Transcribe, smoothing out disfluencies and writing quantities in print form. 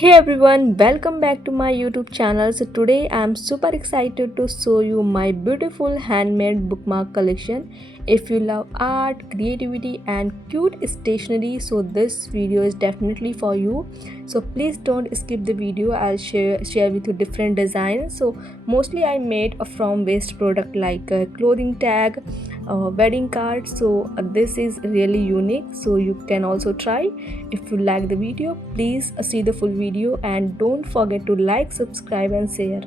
Hey everyone, welcome back to my YouTube channel. So today I'm super excited to show you my beautiful handmade bookmark collection. If you love art, creativity and cute stationery, so this video is definitely for you. So please don't skip the video. I'll share with you different designs. So mostly I made from waste product like clothing tag, wedding cards. So this is really unique. So you can also try. If you like the video, please see the full video and don't forget to like, subscribe and share.